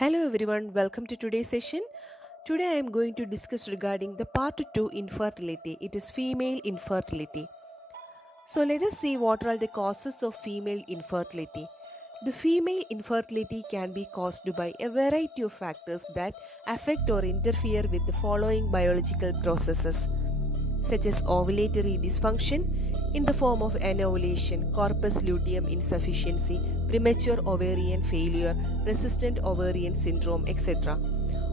Hello everyone, welcome to today's session. Today I am going to discuss regarding the part 2 infertility. It is female infertility. So let us see what are the causes of female infertility. The female infertility can be caused by a variety of factors that affect or interfere with the following biological processes such as ovulatory dysfunction in the form of anovulation, corpus luteum insufficiency, premature ovarian failure, resistant ovarian syndrome, etc.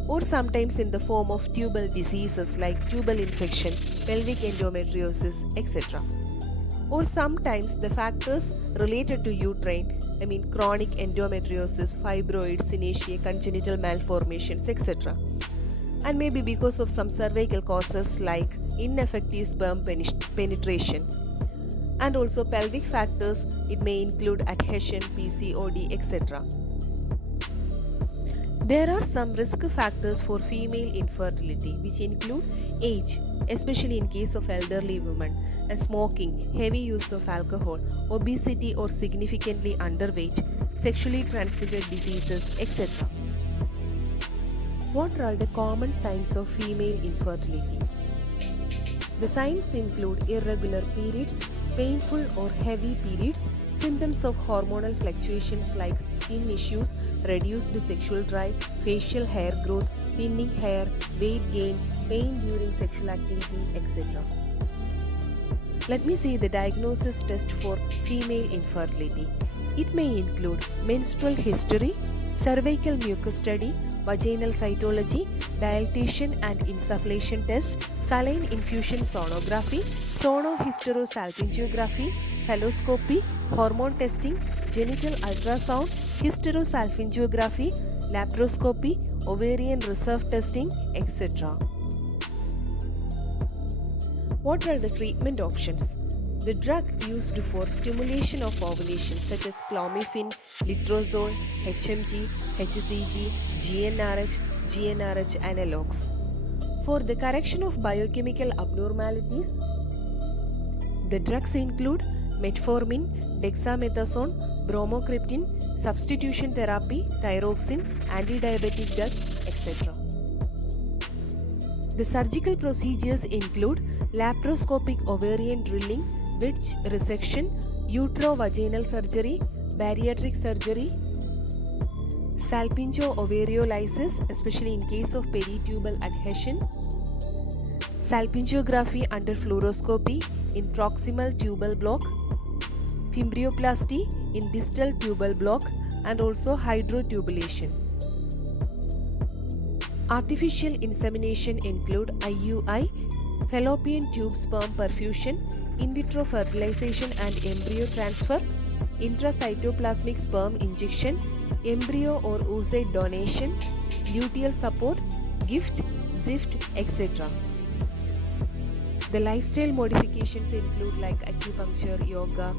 Or sometimes in the form of tubal diseases like tubal infection, pelvic endometriosis, etc. Or sometimes the factors related to uterine, chronic endometriosis, fibroids, synecia, congenital malformations, etc. And maybe because of some cervical causes like ineffective sperm penetration. And also pelvic factors, it may include adhesion, PCOD, etc. There are some risk factors for female infertility which include age, especially in case of elderly women, and smoking, heavy use of alcohol, obesity or significantly underweight, sexually transmitted diseases, etc. What are the common signs of female infertility? The signs include irregular periods, painful or heavy periods, symptoms of hormonal fluctuations like skin issues, reduced sexual drive, facial hair growth, thinning hair, weight gain, pain during sexual activity, etc. Let me see the diagnosis test for female infertility. It may include menstrual history, cervical mucus study, vaginal cytology, dilatation and insufflation test, saline infusion sonography, sonohysterosalpingography, falloscopy, hormone testing, genital ultrasound, hysterosalpingography, laparoscopy, ovarian reserve testing, etc. What are the treatment options? The drug used for stimulation of ovulation such as clomiphene, letrozole, HMG, HCG, GnRH analogs. For the correction of biochemical abnormalities, the drugs include metformin, dexamethasone, bromocriptine, substitution therapy, thyroxine, antidiabetic drug, etc. The surgical procedures include laparoscopic ovarian drilling, witch resection, uterovaginal surgery, bariatric surgery, salpingo-ovariolysis, especially in case of peritubal adhesion, salpingography under fluoroscopy in proximal tubal block, fimbrioplasty in distal tubal block, and also hydrotubulation. Artificial insemination include IUI, fallopian tube sperm perfusion, in vitro fertilization and embryo transfer, intracytoplasmic sperm injection, embryo or oocyte donation, luteal support, gift, ZIFT, etc. The lifestyle modifications include like acupuncture, yoga,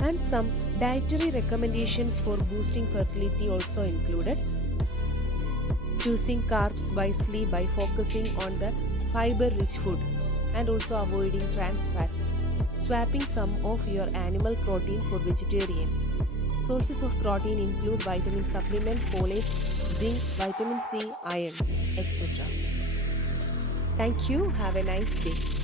and some dietary recommendations for boosting fertility also included. Choosing carbs wisely by focusing on the fiber-rich food and also avoiding trans fat. Swapping some of your animal protein for vegetarian. Sources of protein include vitamin supplement, folate, zinc, vitamin C, iron, etc. Thank you. Have a nice day.